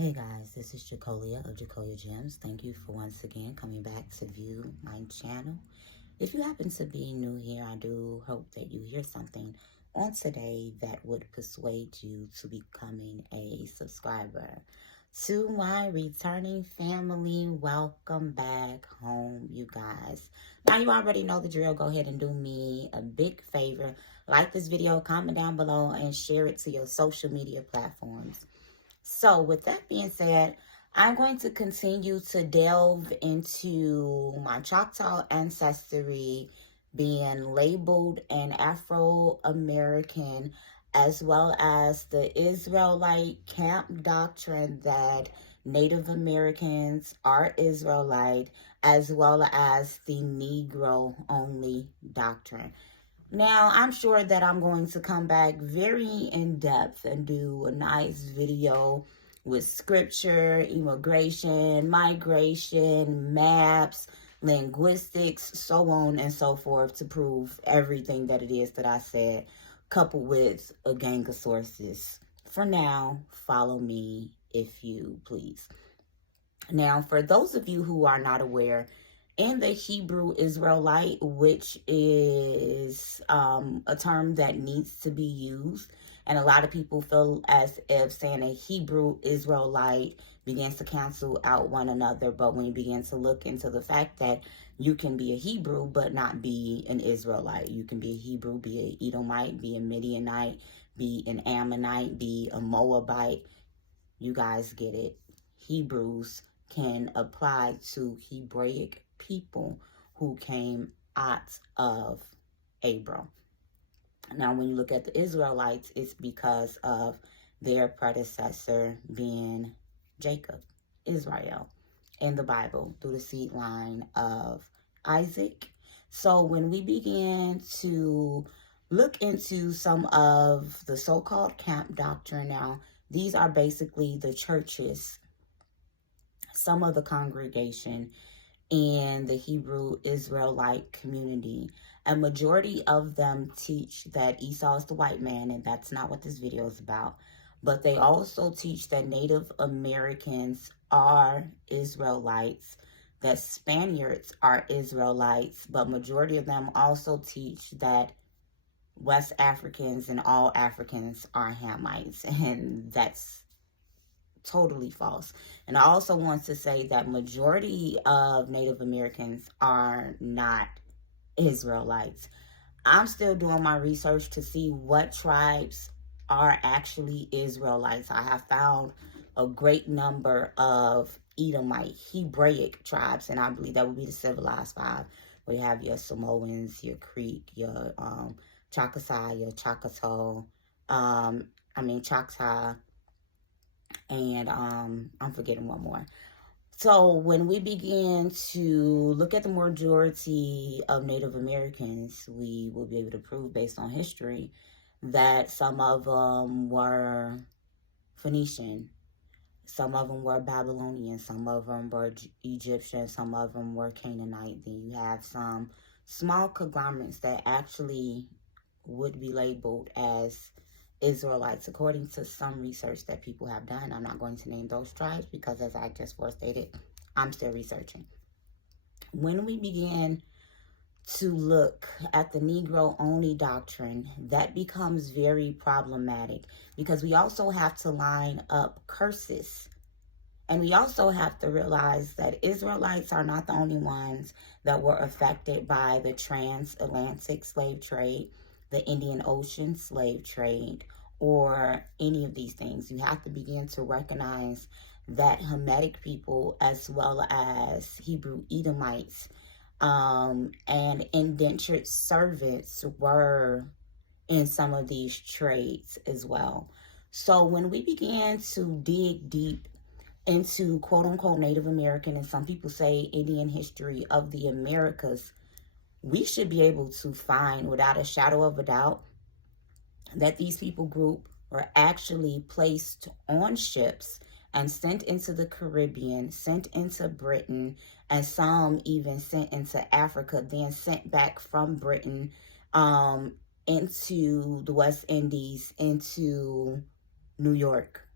Hey guys, this is Jacolia of Jacolia Gems. Thank you for once again coming back to view my channel. If you happen to be new here, I do hope that you hear something on today that would persuade you to becoming a subscriber. To my returning family, welcome back home, you guys. Now you already know the drill. Go ahead and do me a big favor. Like this video, comment down below, and share it to your social media platforms. So with that being said, I'm going to continue to delve into my Choctaw ancestry, being labeled an Afro-American, as well as the Israelite camp doctrine that Native Americans are Israelite, as well as the Negro Only doctrine. Now, I'm sure that I'm going to come back very in depth and do a nice video with scripture, immigration, migration, maps, linguistics, so on and so forth to prove everything that it is that I said, coupled with a gang of sources. For now, follow me if you please. Now, for those of you who are not aware, in the Hebrew Israelite, which is a term that needs to be used, and a lot of people feel as if saying a Hebrew Israelite begins to cancel out one another. But when you begin to look into the fact that you can be a Hebrew but not be an Israelite, you can be a Hebrew, be an Edomite, be a Midianite, be an Ammonite, be a Moabite. You guys get it. Hebrews can apply to Hebraic people who came out of Abram. Now, when you look at the Israelites, it's because of their predecessor being Jacob, Israel, in the Bible through the seed line of Isaac. So when we begin to look into some of the so-called camp doctrine now, these are basically the churches, some of the congregation in the Hebrew Israelite community. A majority of them teach that Esau is the white man, and that's not what this video is about. But they also teach that Native Americans are Israelites, that Spaniards are Israelites, but majority of them also teach that West Africans and all Africans are Hamites, and that's totally false. And I also want to say that majority of Native Americans are not Israelites. I'm still doing my research to see what tribes are actually Israelites. I have found a great number of Edomite, Hebraic tribes, and I believe that would be the civilized five. We have your Samoans, your Creek, your Choctaw, your Choctaw, Choctaw, and I'm forgetting one more. So when we begin to look at the majority of Native Americans, we will be able to prove based on history that some of them were Phoenician, some of them were Babylonian, some of them were Egyptian, some of them were Canaanite. Then you have some small conglomerates that actually would be labeled as Israelites, according to some research that people have done. I'm not going to name those tribes because, as I just stated, I'm still researching. When we begin to look at the Negro Only doctrine, that becomes very problematic because we also have to line up curses. And we also have to realize that Israelites are not the only ones that were affected by the transatlantic slave trade, the Indian Ocean slave trade, or any of these things. You have to begin to recognize that Hamitic people, as well as Hebrew Edomites, and indentured servants were in some of these trades as well. So when we began to dig deep into quote-unquote Native American, and some people say Indian history of the Americas, we should be able to find without a shadow of a doubt that these people group were actually placed on ships and sent into the Caribbean, sent into Britain, and some even sent into Africa, then sent back from Britain into the West Indies, into New York,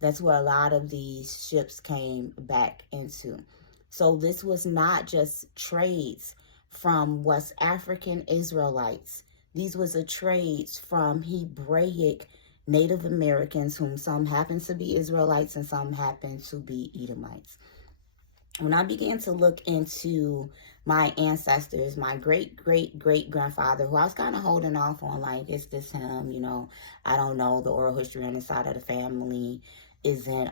That's where a lot of these ships came back into. So this was not just trades from West African Israelites. These was a trades from Hebraic Native Americans, whom some happen to be Israelites and some happen to be Edomites. When I began to look into my ancestors, my great-great-great-grandfather, who I was kind of holding off on, like, is this him? You know, I don't know. The oral history on the side of the family isn't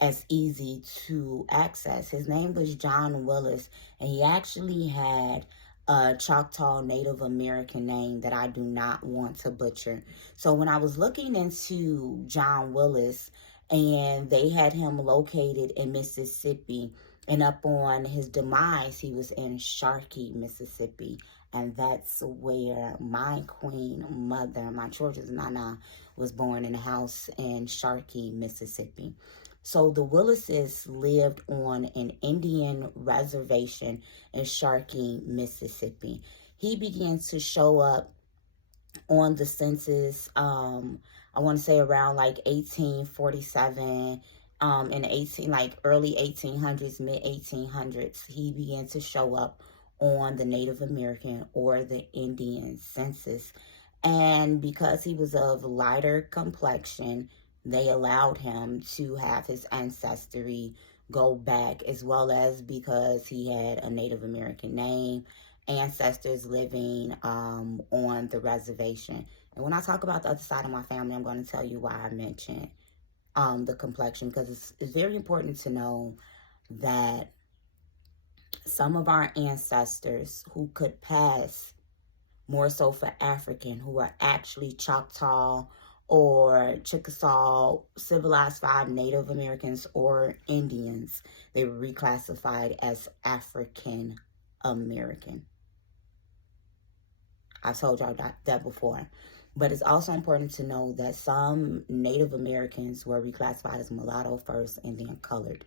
as easy to access. His name was John Willis, and he actually had a Choctaw Native American name that I do not want to butcher. So when I was looking into John Willis, and they had him located in Mississippi, and up on his demise, he was in Sharkey, Mississippi. And that's where my queen mother, my George's Nana, was born, in a house in Sharkey, Mississippi. So the Willises lived on an Indian reservation in Sharkey, Mississippi. He began to show up on the census, I want to say around like 1847, in early 1800s, mid 1800s. He began to show up on the Native American or the Indian census. And because he was of lighter complexion, they allowed him to have his ancestry go back, as well as because he had a Native American name, ancestors living on the reservation. And when I talk about the other side of my family, I'm going to tell you why I mentioned the complexion, because it's very important to know that some of our ancestors who could pass more so for African, who are actually Choctaw or Chickasaw, Civilized 5 Native Americans, or Indians, they were reclassified as African American. I've told y'all that before. But it's also important to know that some Native Americans were reclassified as mulatto first and then colored.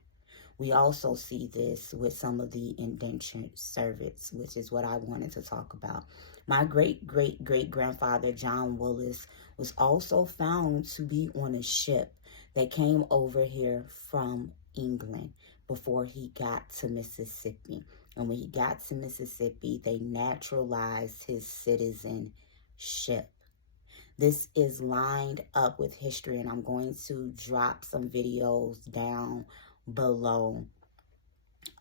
We also see this with some of the indentured servants, which is what I wanted to talk about. My great-great-great-grandfather, John Willis, was also found to be on a ship that came over here from England before he got to Mississippi. And when he got to Mississippi, they naturalized his citizenship. This is lined up with history, and I'm going to drop some videos down below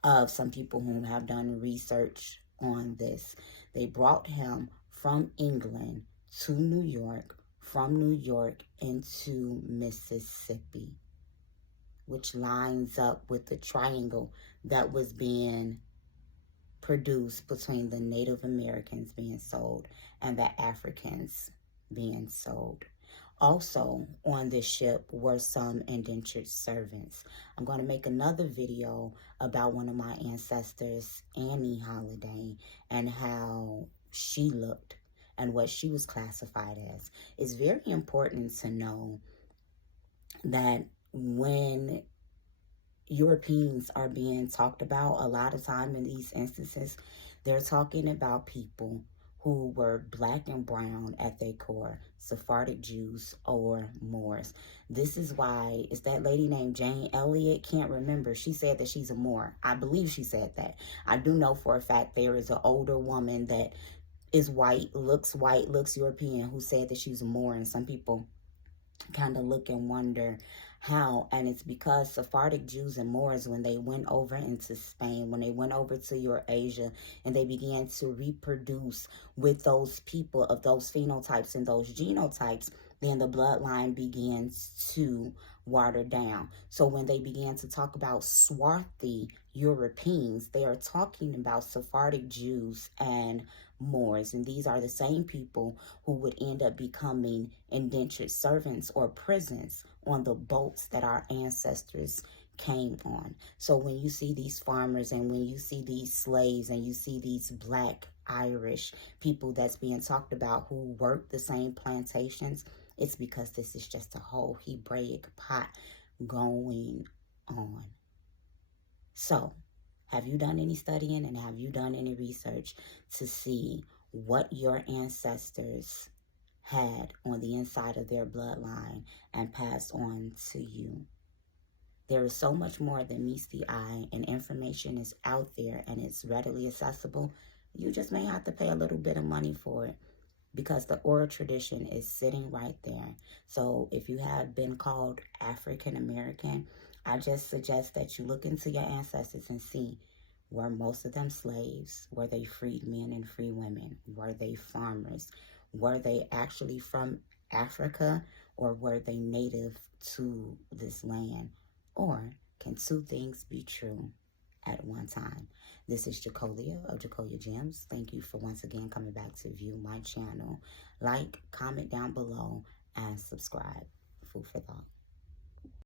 of some people who have done research on this. They brought him from England to New York, from New York into Mississippi, which lines up with the triangle that was being produced between the Native Americans being sold and the Africans being sold. Also on this ship were some indentured servants. I'm going to make another video about one of my ancestors, Annie Holiday, and how she looked and what she was classified as. It's very important to know that when Europeans are being talked about, a lot of time in these instances, they're talking about people who were black and brown at their core, Sephardic Jews or Moors. This is why, it's that lady named Jane Elliott, can't remember, she said that she's a Moor. I believe she said that. I do know for a fact there is an older woman that is white, looks European, who said that she's a Moor, and some people kind of look and wonder how. And it's because Sephardic Jews and Moors, when they went over into Spain, when they went over to Eurasia, and they began to reproduce with those people of those phenotypes and those genotypes, then the bloodline begins to water down. So when they began to talk about swarthy Europeans, they are talking about Sephardic Jews and Moors, and these are the same people who would end up becoming indentured servants or prisons on the boats that our ancestors came on. So when you see these farmers, and when you see these slaves, and you see these black Irish people that's being talked about who worked the same plantations, it's because this is just a whole Hebraic pot going on. So, have you done any studying, and have you done any research to see what your ancestors had on the inside of their bloodline and passed on to you. There is so much more than meets the eye, and information is out there and it's readily accessible. You just may have to pay a little bit of money for it, because the oral tradition is sitting right there. So if you have been called African American, I just suggest that you look into your ancestors and see, were most of them slaves? Were they freed men and free women? Were they farmers? Were they actually from Africa, or were they native to this land? Or can two things be true at one time? This is Jacolia of Jacolia Gems. Thank you for once again coming back to view my channel. Like, comment down below, and subscribe. Food for thought.